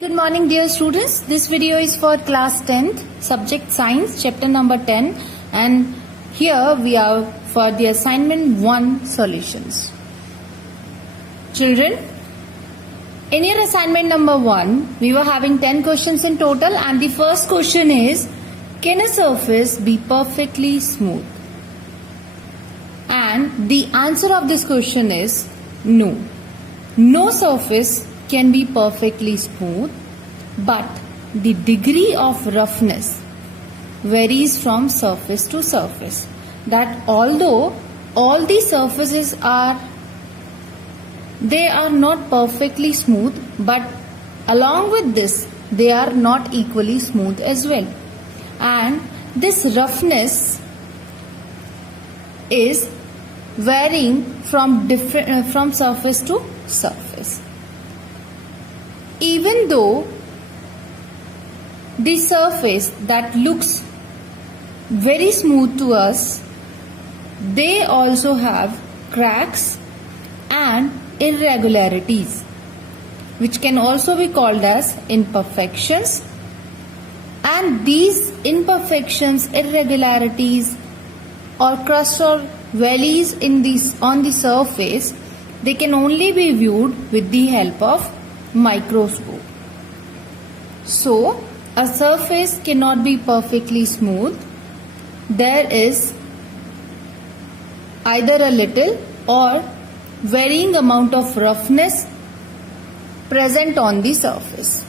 Good morning dear students. This video is for class 10th, subject science, chapter number 10, and here we are for the assignment 1 solutions. Children, in your assignment number 1, we were having 10 questions in total, and the first question is, can a surface be perfectly smooth? And the answer of this question is no. No surface can be perfectly smooth, but the degree of roughness varies from surface to surface. That although all the surfaces are not perfectly smooth, but along with this they are not equally smooth as well. And this roughness is varying from surface to surface. Even though the surface that looks very smooth to us, they also have cracks and irregularities, which can also be called as imperfections. And these imperfections, irregularities, or crust or valleys on the surface, they can only be viewed with the help of microscope. So, a surface cannot be perfectly smooth. There is either a little or varying amount of roughness present on the surface.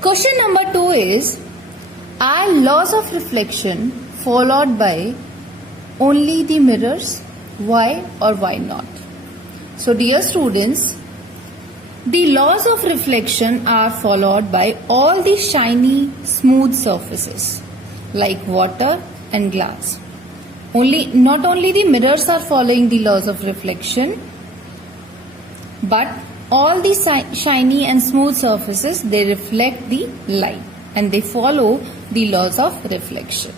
Question number 2 is, are laws of reflection followed by only the mirrors? Why or why not? So dear students, the laws of reflection are followed by all the shiny, smooth surfaces like water and glass. Not only the mirrors are following the laws of reflection, but all the shiny and smooth surfaces, they reflect the light and they follow the laws of reflection.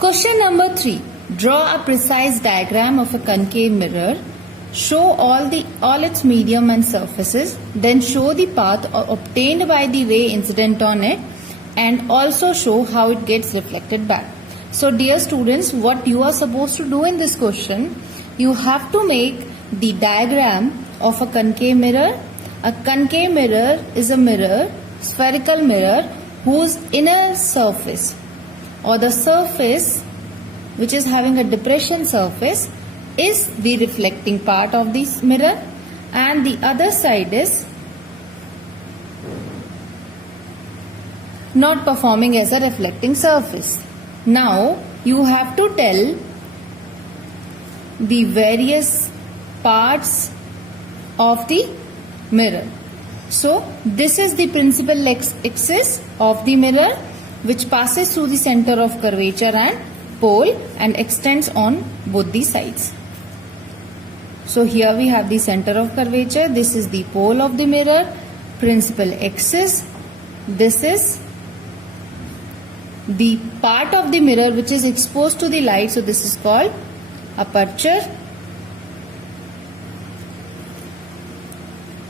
Question number 3. Draw a precise diagram of a concave mirror. Show all its medium and surfaces, then show the path obtained by the ray incident on it, and also show how it gets reflected back. So dear students, what you are supposed to do in this question, you have to make the diagram of a concave mirror. A concave mirror is a mirror, spherical mirror, whose inner surface or the surface which is having a depression surface is the reflecting part of this mirror, and the other side is not performing as a reflecting surface. Now you have to tell the various parts of the mirror. So this is the principal axis of the mirror, which passes through the center of curvature and pole and extends on both the sides. So here we have the center of curvature. This is the pole of the mirror, principal axis. This is the part of the mirror which is exposed to the light. So this is called aperture.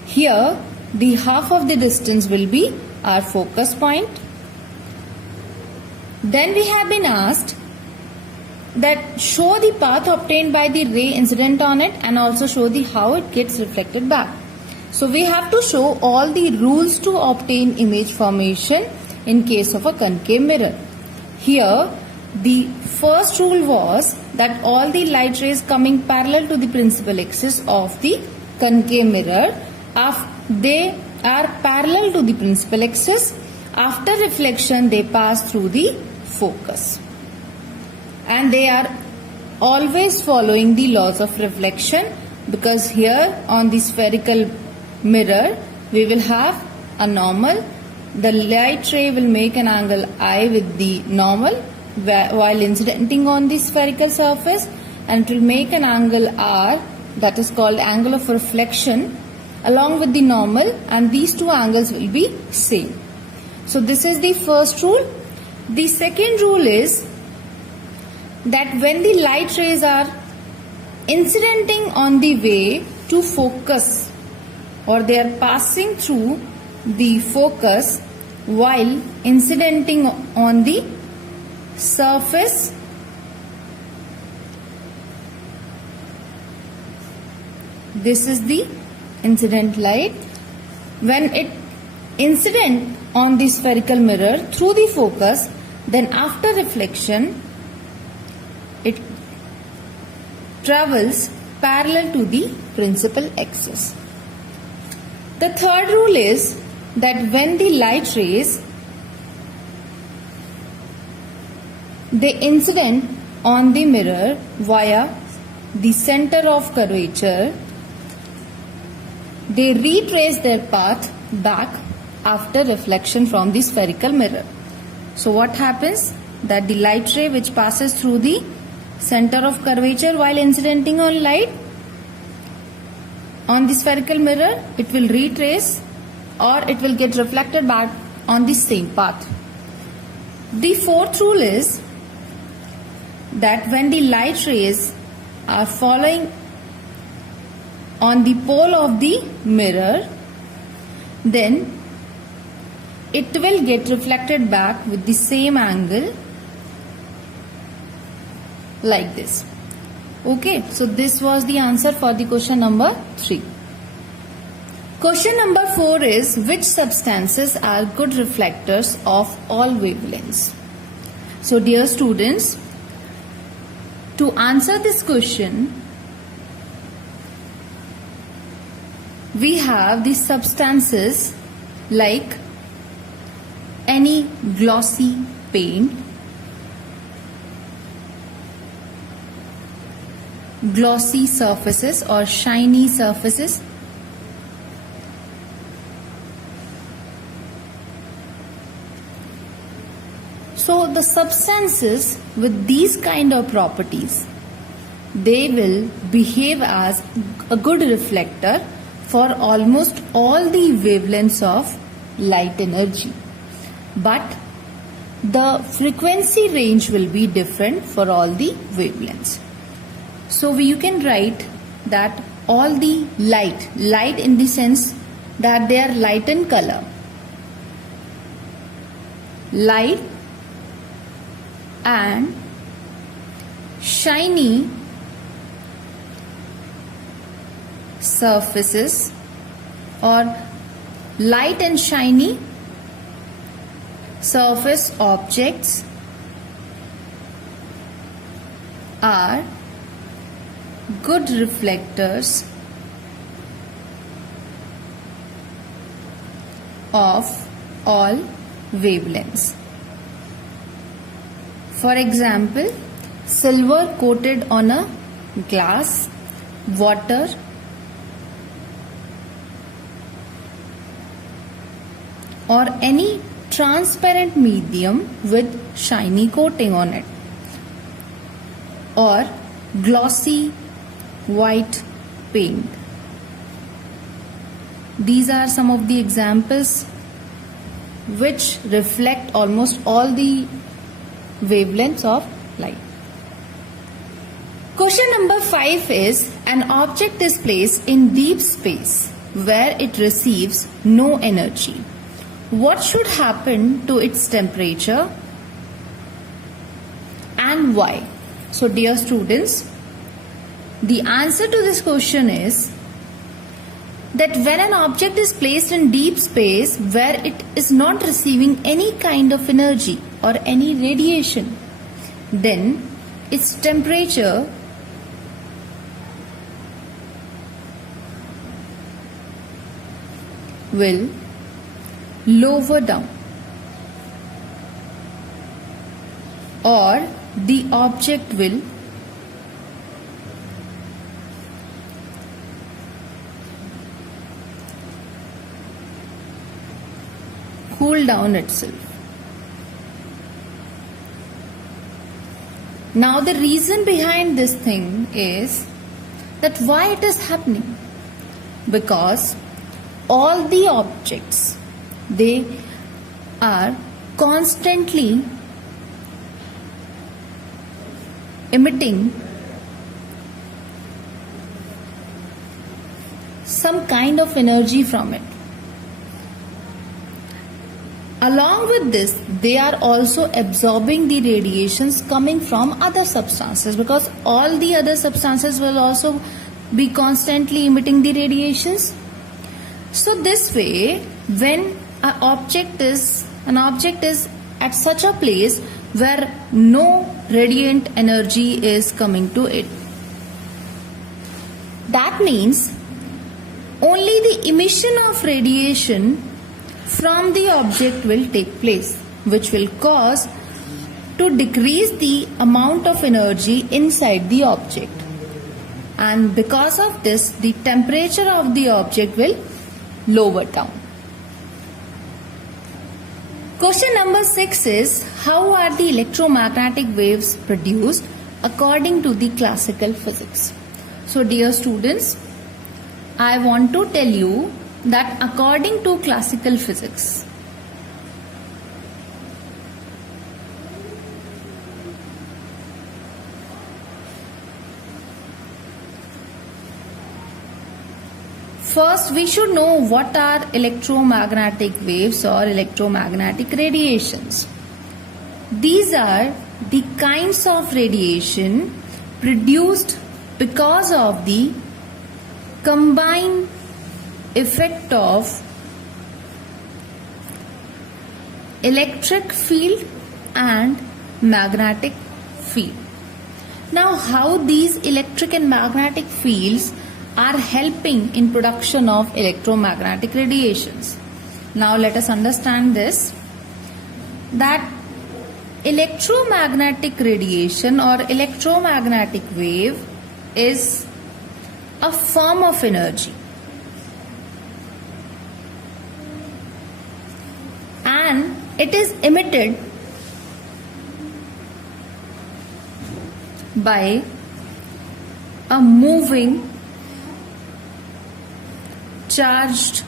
Here the half of the distance will be our focus point. Then we have been asked that show the path obtained by the ray incident on it and also show how it gets reflected back. So we have to show all the rules to obtain image formation in case of a concave mirror. Here the first rule was that all the light rays coming parallel to the principal axis of the concave mirror, they are parallel to the principal axis. After reflection they pass through the focus, and they are always following the laws of reflection, because here on the spherical mirror we will have a normal. The light ray will make an angle I with the normal while incidenting on the spherical surface, and it will make an angle R, that is called angle of reflection, along with the normal, and these two angles will be same. So this is the first rule. The second rule is that when the light rays are incidenting on the way to focus or they are passing through the focus while incidenting on the surface this is the incident light. When it incident on the spherical mirror through the focus, then after reflection it travels parallel to the principal axis. The third rule is that when the light rays they incident on the mirror via the center of curvature, they retrace their path back after reflection from the spherical mirror. So what happens? That the light ray which passes through the center of curvature while incidenting on light on the spherical mirror, it will retrace or it will get reflected back on the same path. The fourth rule is that when the light rays are following on the pole of the mirror, then it will get reflected back with the same angle like this. Okay, so this was the answer for the question number 3. Question number 4 is, which substances are good reflectors of all wavelengths? So dear students, to answer this question, we have the substances like any glossy paint, glossy surfaces or shiny surfaces, so the substances with these kind of properties, they will behave as a good reflector for almost all the wavelengths of light energy. But the frequency range will be different for all the wavelengths. So you can write that all the light in the sense that they are light in color, light and shiny surfaces or light and shiny surface objects are good reflectors of all wavelengths. For example, silver coated on a glass, water, or any transparent medium with shiny coating on it, or glossy white paint. These are some of the examples which reflect almost all the wavelengths of light. Question number 5 is, an object is placed in deep space where it receives no energy. What should happen to its temperature and why? So dear students, the answer to this question is that when an object is placed in deep space where it is not receiving any kind of energy or any radiation, then its temperature will lower down, or the object will cool down itself. Now the reason behind this thing is that why it is happening, because all the objects, they are constantly emitting some kind of energy from it. Along with this, they are also absorbing the radiations coming from other substances, because all the other substances will also be constantly emitting the radiations. So this way, when an object is at such a place where no radiant energy is coming to it, that means only the emission of radiation from the object will take place, which will cause to decrease the amount of energy inside the object, and because of this the temperature of the object will lower down. Question number 6 is, how are the electromagnetic waves produced according to the classical physics? So dear students, I want to tell you that according to classical physics, first we should know what are electromagnetic waves or electromagnetic radiations. These are the kinds of radiation produced because of the combined effect of electric field and magnetic field. Now, how these electric and magnetic fields are helping in production of electromagnetic radiations. Now let us understand this, that electromagnetic radiation or electromagnetic wave is a form of energy, and it is emitted by a moving charged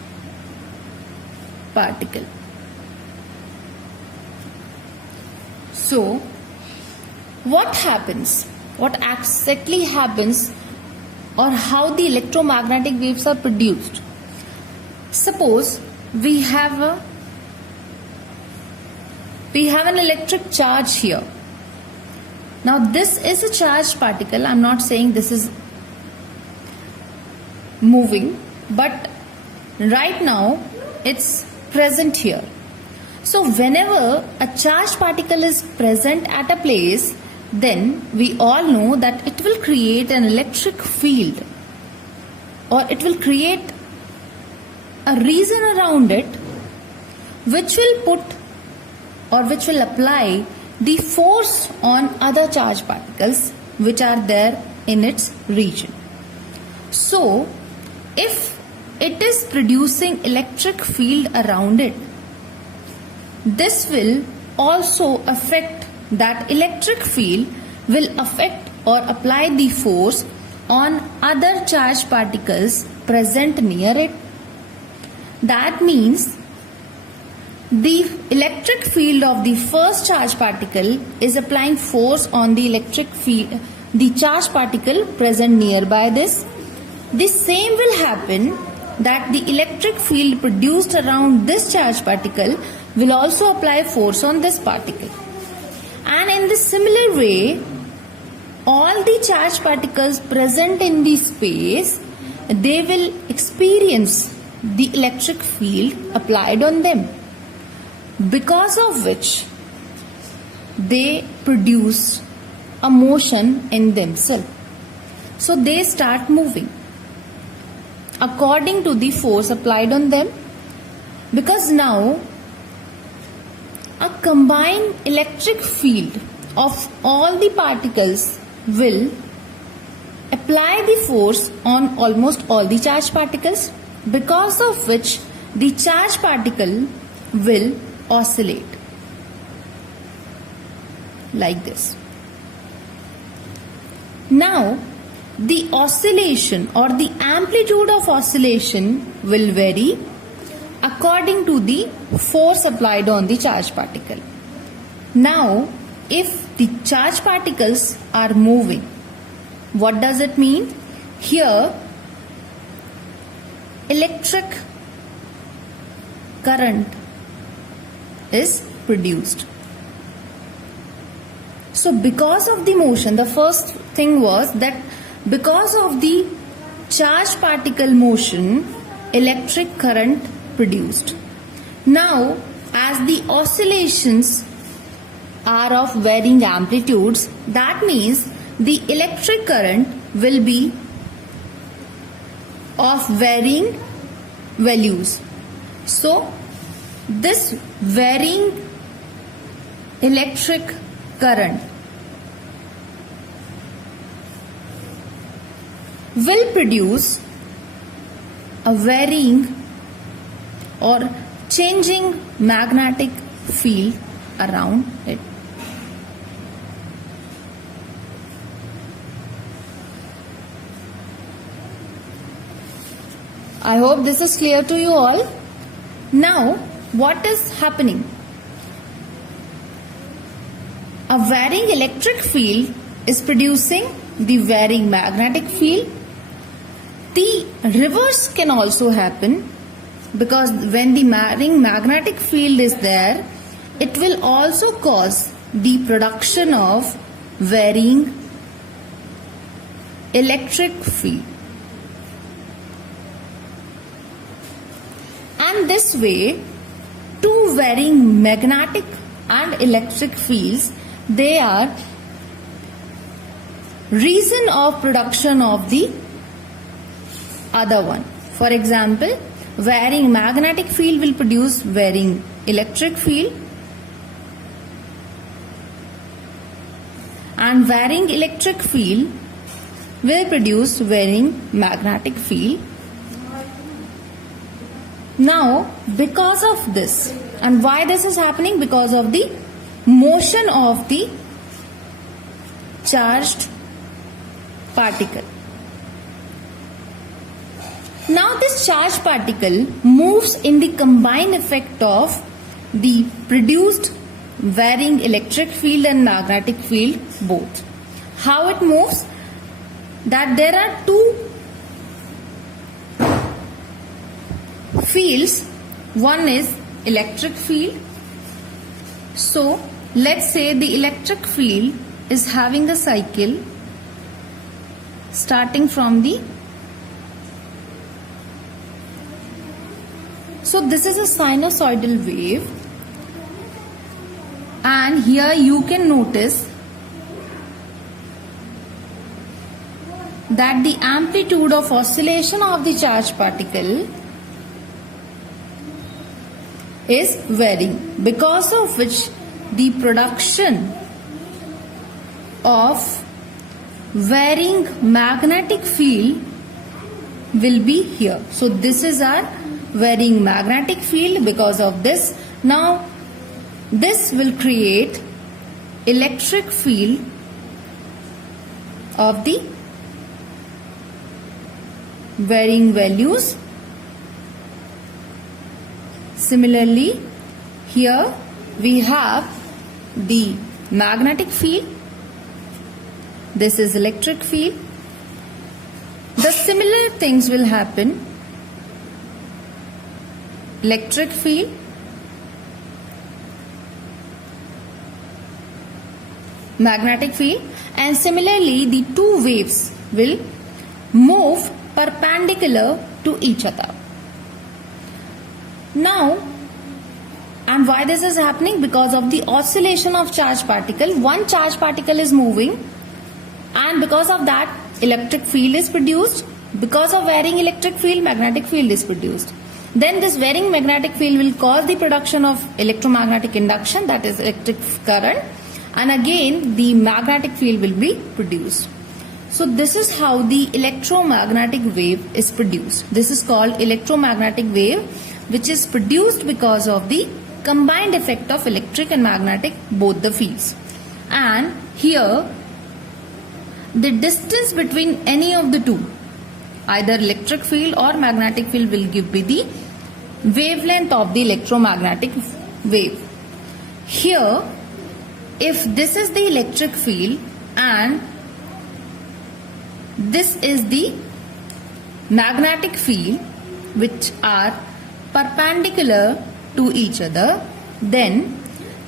particle. So, what happens? What exactly happens, or how the electromagnetic waves are produced? Suppose we have an electric charge here. Now this is a charged particle. I'm not saying this is moving, but right now it's present here. So whenever a charged particle is present at a place, then we all know that it will create an electric field, or it will create a region around it which will put or which will apply the force on other charged particles which are there in its region. So if it is producing electric field around it, this will also affect, that electric field will affect or apply the force on other charged particles present near it. That means the electric field of the first charged particle is applying force on the electric field, the charged particle present nearby this. The same will happen, that the electric field produced around this charged particle will also apply force on this particle. And in the similar way, all the charged particles present in the space, they will experience the electric field applied on them, because of which they produce a motion in themselves. So they start moving according to the force applied on them, because now a combined electric field of all the particles will apply the force on almost all the charged particles, because of which the charged particle will oscillate like this. Now the oscillation or the amplitude of oscillation will vary according to the force applied on the charged particle. Now if the charged particles are moving, what does it mean? Here electric current is produced. So because of the motion, the first thing was that because of the charged particle motion, electric current produced. Now, as the oscillations are of varying amplitudes, that means the electric current will be of varying values. So, this varying electric current will produce a varying or changing magnetic field around it. I hope this is clear to you all. Now, what is happening? A varying electric field is producing the varying magnetic field. The reverse can also happen, because when the varying magnetic field is there, it will also cause the production of varying electric field. And this way, two varying magnetic and electric fields, they are reason of production of the other one. For example, varying magnetic field will produce varying electric field, and varying electric field will produce varying magnetic field. Now, because of this, and why this is happening? Because of the motion of the charged particle. Now, this charged particle moves in the combined effect of the produced varying electric field and magnetic field both. How it moves? That there are two fields. One is electric field. So, let's say the electric field is having a cycle starting from the... So, this is a sinusoidal wave, and here you can notice that the amplitude of oscillation of the charged particle is varying, because of which the production of varying magnetic field will be here. So this is our varying magnetic field. Because of this, now this will create electric field of the varying values. Similarly, here we have the magnetic field. This is electric field. The similar things will happen. Electric field, magnetic field, and similarly the two waves will move perpendicular to each other. Now, and why this is happening? Because of the oscillation of charged particle. One charged particle is moving, and because of that electric field is produced. Because of varying electric field, magnetic field is produced. Then this varying magnetic field will cause the production of electromagnetic induction, that is electric current, and again the magnetic field will be produced. So this is how the electromagnetic wave is produced. This is called electromagnetic wave, which is produced because of the combined effect of electric and magnetic, both the fields. And here the distance between any of the two, either electric field or magnetic field, will give me the wavelength of the electromagnetic wave. Here, if this is the electric field and this is the magnetic field, which are perpendicular to each other, then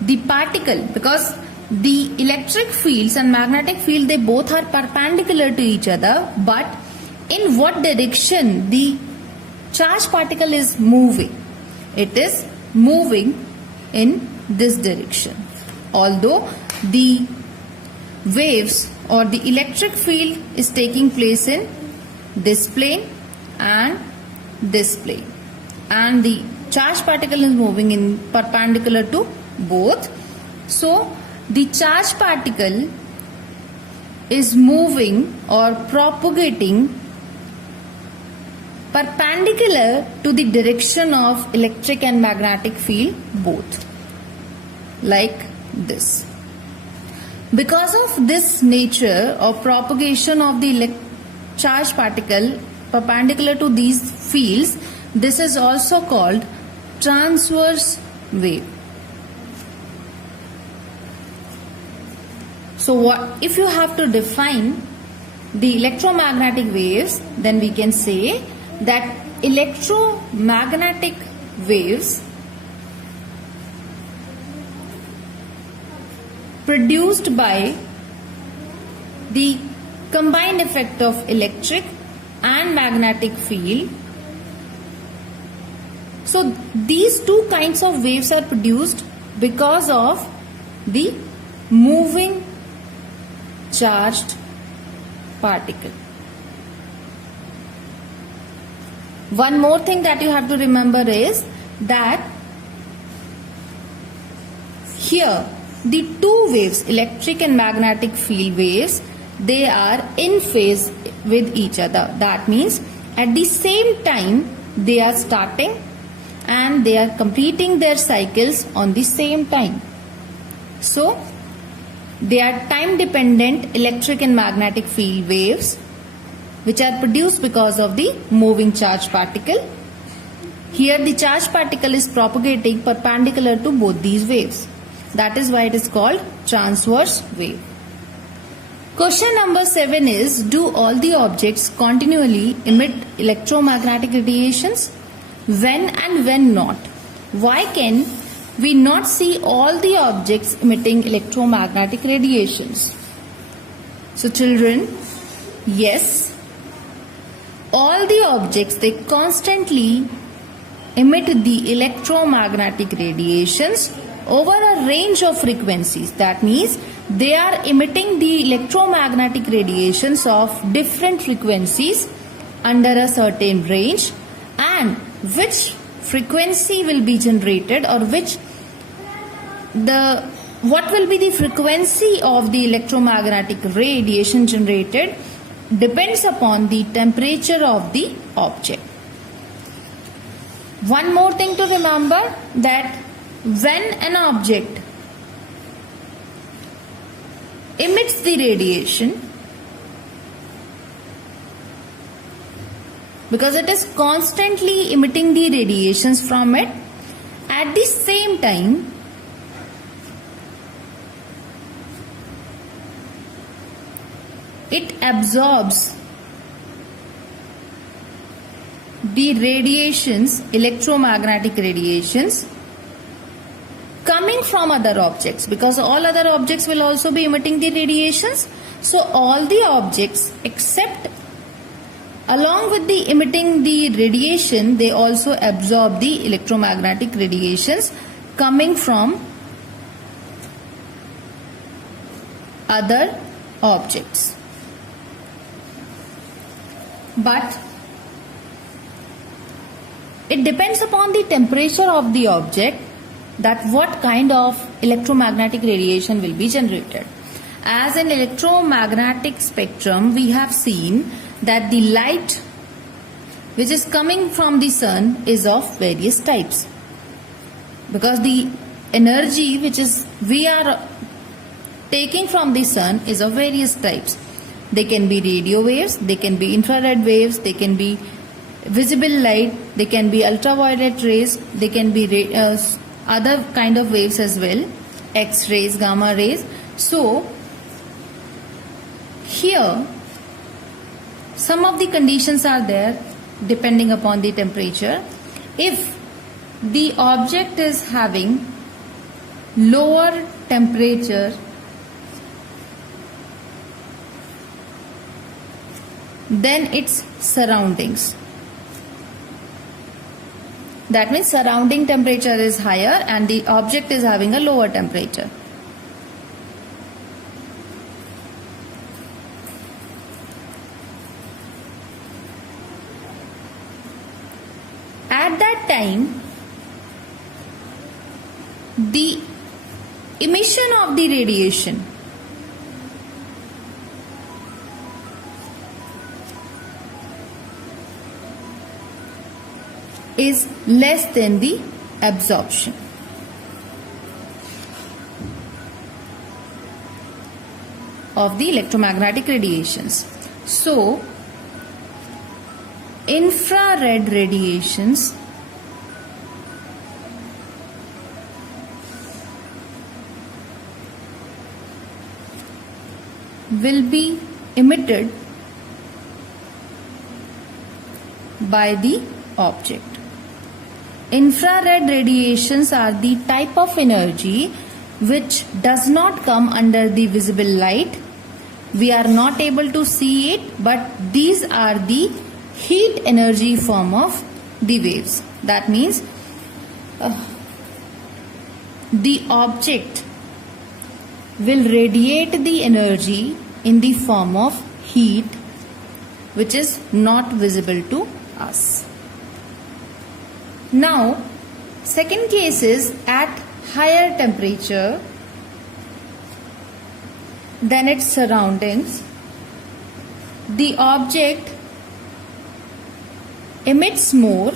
the particle, because the electric fields and magnetic field, they both are perpendicular to each other, but in what direction the charged particle is moving? It is moving in this direction. Although the waves or the electric field is taking place in this plane and this plane, and the charged particle is moving in perpendicular to both. So the charged particle is moving or propagating perpendicular to the direction of electric and magnetic field both, like this. Because of this nature of propagation of the charged particle perpendicular to these fields, this is also called transverse wave. So what if you have to define the electromagnetic waves, then we can say that electromagnetic waves produced by the combined effect of electric and magnetic field. So these two kinds of waves are produced because of the moving charged particle. One more thing that you have to remember is that here the two waves, electric and magnetic field waves, they are in phase with each other. That means at the same time they are starting and they are completing their cycles on the same time. So they are time dependent electric and magnetic field waves which are produced because of the moving charged particle. Here the charged particle is propagating perpendicular to both these waves. That is why it is called transverse wave. Question number 7 is, do all the objects continually emit electromagnetic radiations? When and when not? Why can we not see all the objects emitting electromagnetic radiations? So children, yes, all the objects, they constantly emit the electromagnetic radiations over a range of frequencies. That means they are emitting the electromagnetic radiations of different frequencies under a certain range, and which frequency will be generated, or what will be the frequency of the electromagnetic radiation generated depends upon the temperature of the object. One more thing to remember, that when an object emits the radiation, because it is constantly emitting the radiations from it, at the same time it absorbs the radiations, electromagnetic radiations coming from other objects, because all other objects will also be emitting the radiations. So all the objects, except along with the emitting the radiation, they also absorb the electromagnetic radiations coming from other objects. But it depends upon the temperature of the object that what kind of electromagnetic radiation will be generated. As in electromagnetic spectrum, we have seen that the light which is coming from the sun is of various types, because the energy which is we are taking from the sun is of various types. They can be radio waves, they can be infrared waves, they can be visible light, they can be ultraviolet rays, they can be other kind of waves as well, X-rays, gamma rays. So here some of the conditions are there depending upon the temperature. If the object is having lower temperature than its surroundings, that means surrounding temperature is higher and the object is having a lower temperature. At that time, the emission of the radiation is less than the absorption. Of the electromagnetic radiations. So, infrared radiations will be emitted by the object. Infrared radiations are the type of energy which does not come under the visible light. We are not able to see it, but these are the heat energy form of the waves. That means the object will radiate the energy in the form of heat which is not visible to us. Now, second case is at higher temperature than its surroundings, the object emits more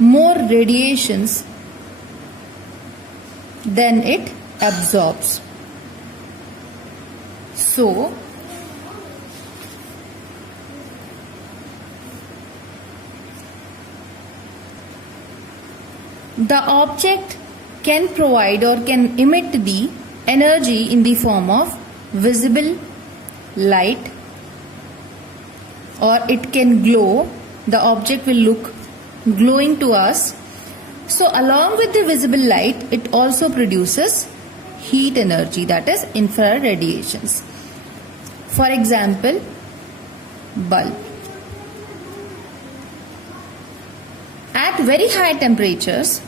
radiations than it absorbs. So, the object can provide or can emit the energy in the form of visible light, or it can glow. The object will look glowing to us. So along with the visible light, it also produces heat energy, that is infrared radiations. For example, bulb. At very high temperatures,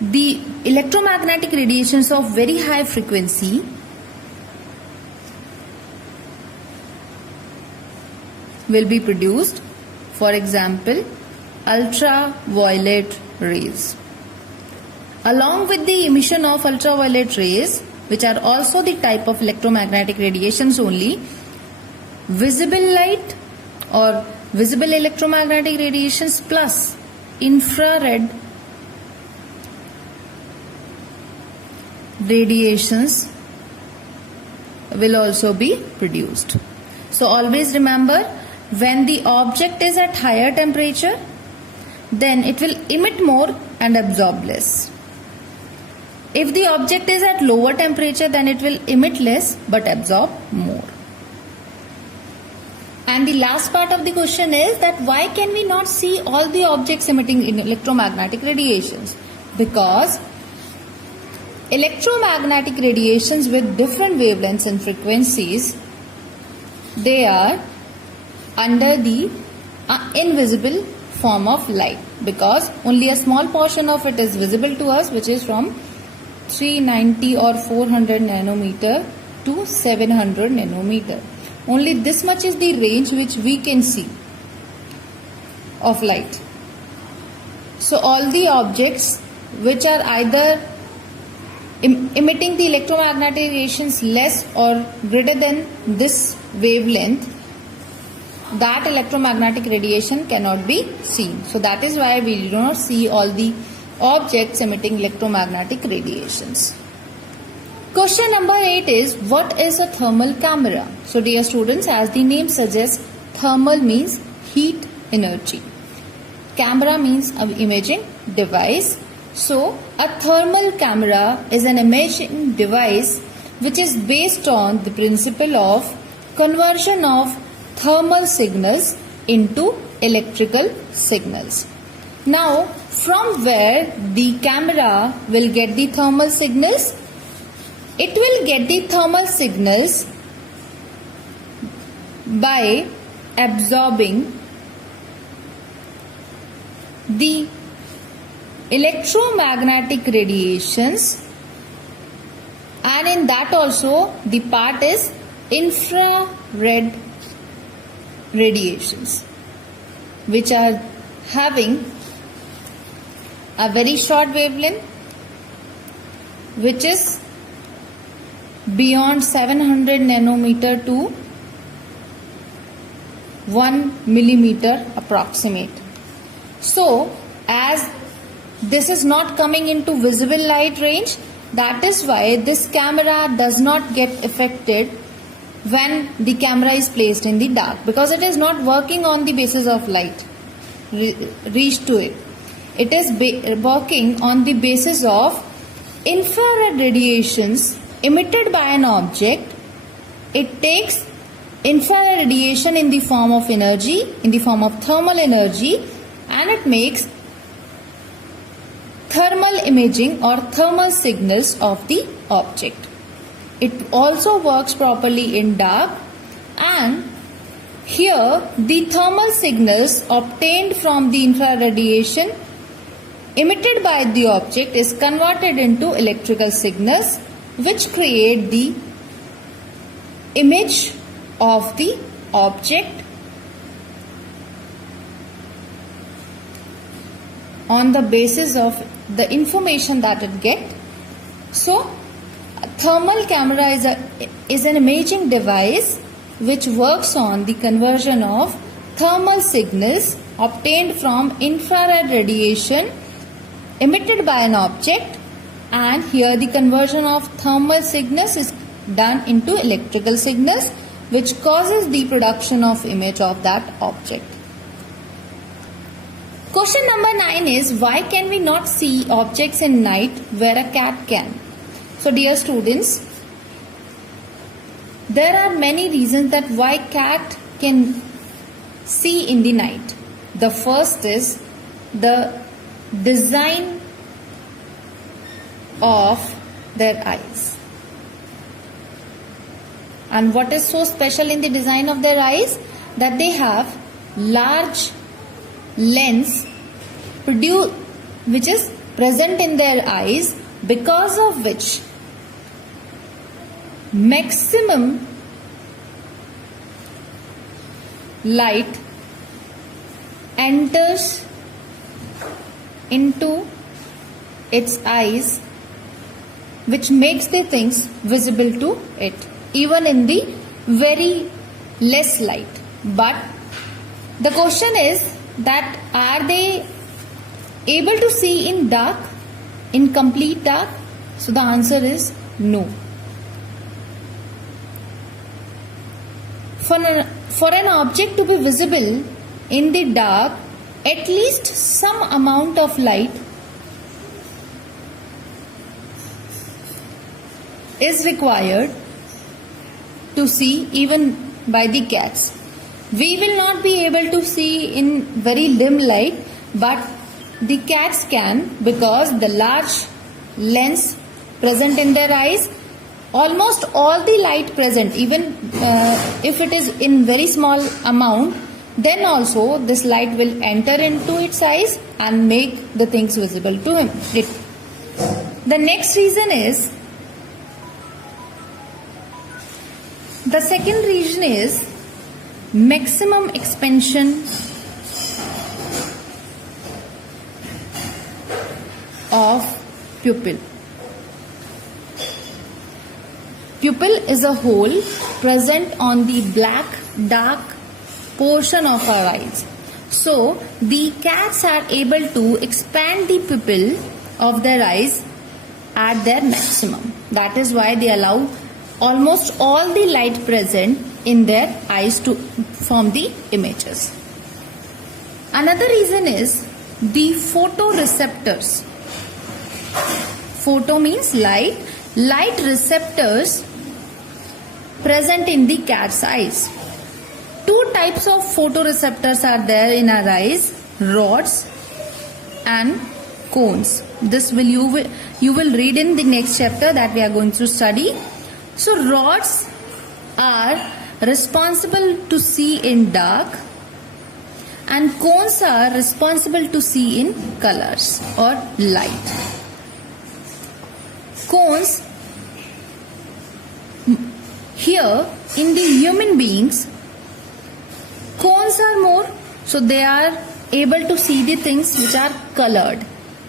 the electromagnetic radiations of very high frequency will be produced. For example, ultraviolet rays. Along with the emission of ultraviolet rays, which are also the type of electromagnetic radiations only, visible light or visible electromagnetic radiations plus infrared radiations will also be produced. So always remember, when the object is at higher temperature, then it will emit more and absorb less. If the object is at lower temperature, then it will emit less but absorb more. And the last part of the question is that why can we not see all the objects emitting electromagnetic radiations? Because electromagnetic radiations with different wavelengths and frequencies, they are under the invisible form of light, because only a small portion of it is visible to us, which is from 390 or 400 nanometer to 700 nanometer. Only this much is the range which we can see of light. So all the objects which are either emitting the electromagnetic radiations less or greater than this wavelength, that electromagnetic radiation cannot be seen. So that is why we do not see all the objects emitting electromagnetic radiations. Question number 8 is, what is a thermal camera? So dear students, as the name suggests, thermal means heat energy. Camera means an imaging device. So, a thermal camera is an imaging device which is based on the principle of conversion of thermal signals into electrical signals. Now, from where the camera will get the thermal signals? It will get the thermal signals by absorbing the electromagnetic radiations, and in that also the part is infrared radiations, which are having a very short wavelength which is beyond 700 nanometer to 1 millimeter approximate. So, as this is not coming into visible light range, that is why this camera does not get affected when the camera is placed in the dark, because it is not working on the basis of light reached to it. It is working on the basis of infrared radiations emitted by an object. It takes infrared radiation in the form of energy, in the form of thermal energy, and it makes thermal imaging or thermal signals of the object. It also works properly in dark, and here the thermal signals obtained from the infrared radiation emitted by the object is converted into electrical signals, which create the image of the object on the basis of the information that it gets. So, a thermal camera is an imaging device which works on the conversion of thermal signals obtained from infrared radiation emitted by an object, and here the conversion of thermal signals is done into electrical signals, which causes the production of image of that object. Question number 9 is, why can we not see objects in night where a cat can? So dear students, there are many reasons that why cat can see in the night. The first is the design of their eyes. And what is so special in the design of their eyes? That they have large lens which is present in their eyes, because of which maximum light enters into its eyes, which makes the things visible to it, even in the very less light. But the question is that are they able to see in dark, in complete dark? So the answer is no. For an object to be visible in the dark, at least some amount of light is required to see, even by the cats. We will not be able to see in very dim light, but the cats can, because the large lens present in their eyes, almost all the light present, even if it is in very small amount, then also this light will enter into its eyes and make the things visible to it. The next reason is, the second reason is maximum expansion of pupil. Pupil is a hole present on the black dark portion of our eyes. So the cats are able to expand the pupil of their eyes at their maximum. That is why they allow almost all the light present in their eyes to form the images. Another reason is the photoreceptors Photo means light. Light receptors present in the cat's eyes. Two types of photoreceptors are there in our eyes, rods and cones. This you will read in the next chapter that we are going to study. So rods are responsible to see in dark and cones are responsible to see in colors or light. Cones, here in the human beings, cones are more, so they are able to see the things which are colored.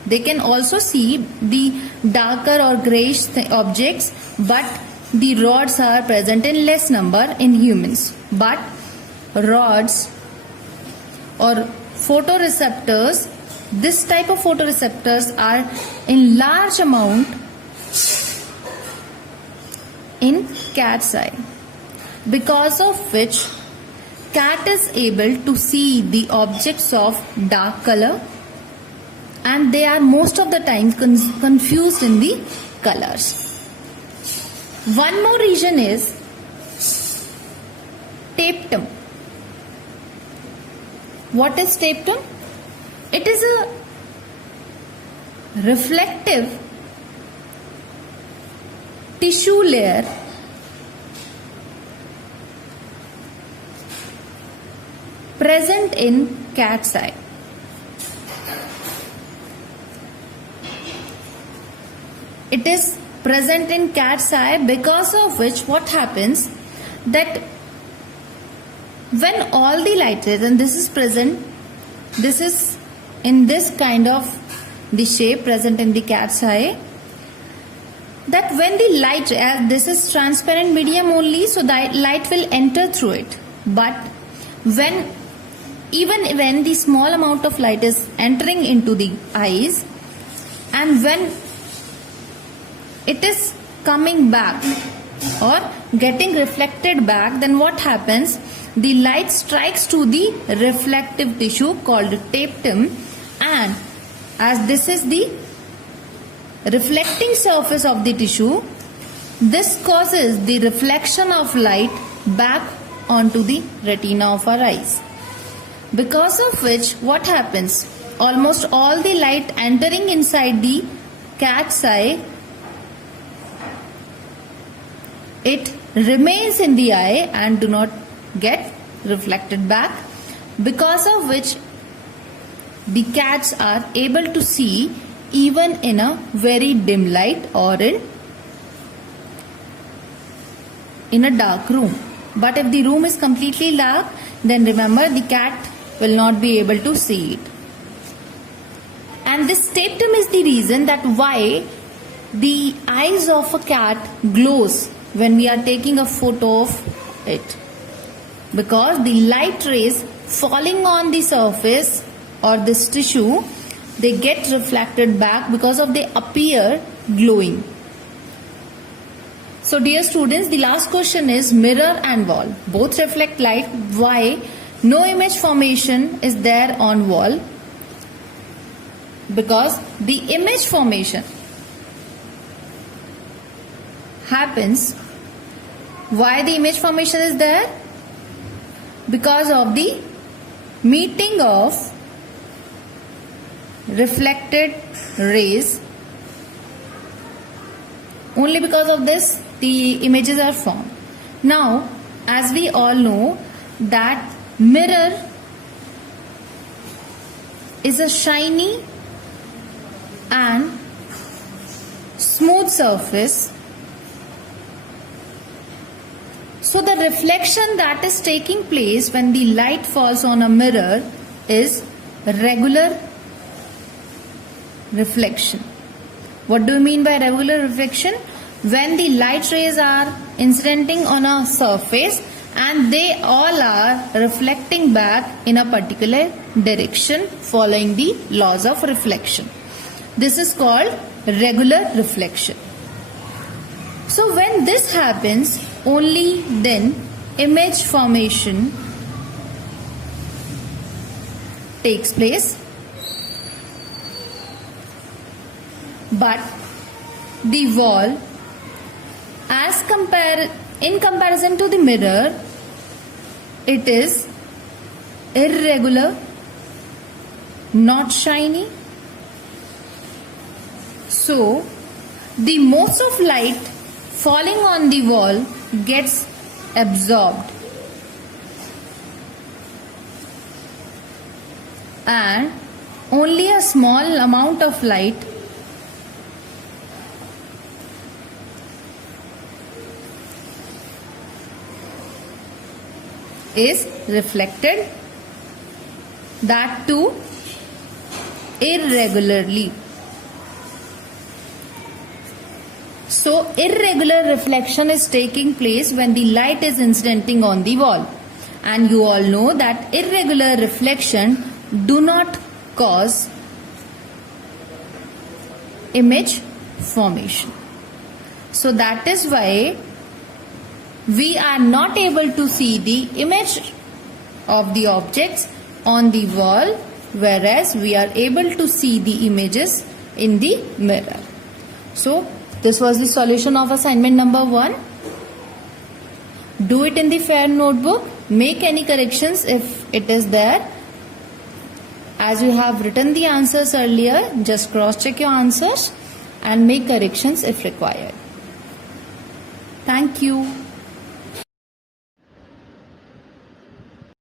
They can also see the darker or grayish objects, but the rods are present in less number in humans. But rods or photoreceptors, this type of photoreceptors are in large amount in cat's eye, because of which cat is able to see the objects of dark color and they are most of the time confused in the colors. One more reason is tapetum. What is tapetum? It is a reflective tissue layer present in cat's eye. It is present in cat's eye because of which what happens that when all the light rays, and this is present, this is in this kind of the shape present in the cat's eye, that when the light, as this is transparent medium only, so the light will enter through it. But even when the small amount of light is entering into the eyes and when it is coming back or getting reflected back, then what happens? The light strikes to the reflective tissue called tapetum, and as this is the reflecting surface of the tissue, this causes the reflection of light back onto the retina of our eyes. Because of which what happens? Almost all the light entering inside the cat's eye, it remains in the eye and do not get reflected back, because of which the cats are able to see even in a very dim light or in a dark room. But if the room is completely dark, then remember the cat will not be able to see it. And this tapetum is the reason that why the eyes of a cat glows when we are taking a photo of it, because the light rays falling on the surface or this tissue, they get reflected back because of they appear glowing. So dear students, the last question is mirror and wall. Both reflect light. Why no image formation is there on wall? Because the image formation happens. Why the image formation is there? Because of the meeting of reflected rays. Only because of this the images are formed. Now, as we all know that mirror is a shiny and smooth surface. So the reflection that is taking place when the light falls on a mirror is regular reflection. What do you mean by regular reflection? When the light rays are incidenting on a surface and they all are reflecting back in a particular direction following the laws of reflection. This is called regular reflection. So when this happens, only then image formation takes place. but the wall, in comparison to the mirror, it is irregular, not shiny. So the most of light falling on the wall gets absorbed, and only a small amount of light is reflected, that too irregularly. So irregular reflection is taking place when the light is incidenting on the wall, and you all know that irregular reflection do not cause image formation. So that is why we are not able to see the image of the objects on the wall, whereas we are able to see the images in the mirror. So this was the solution of assignment number 1. Do it in the fair notebook. Make any corrections if it is there. As you have written the answers earlier, just cross check your answers and make corrections if required. Thank you.